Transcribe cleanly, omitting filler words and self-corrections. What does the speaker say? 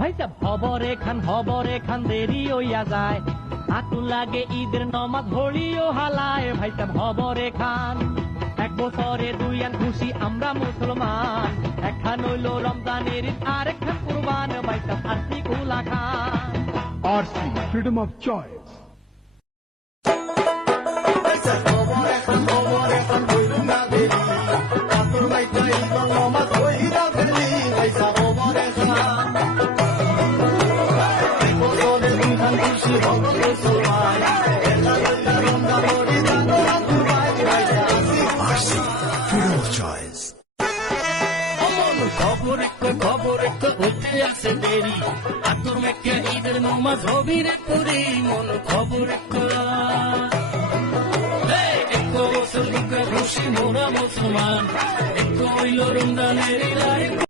ভাই সাহেব হবরে খান দেরি হইয়া যায়, আতুন লাগে ঈদের নমাজ হলিও হালায়। ভাই সাহেব হবরে খান, এক বছরে দুই আন খুশি আমরা মুসলমান, একখান হইল রমজানের ঈদ আর একখান কুরবান। ভাই সাহেব আরসি কুলা খান। RC, freedom of choice. RC, freedom of choice. খবর একটা হইতে আছে দেরি, আতুর মেকে ঈদের নমাজ হবি রে পুরি। মন খবর একটা খুশি মোরা মুসলমান, একটু হইল রমজানের ঈদ।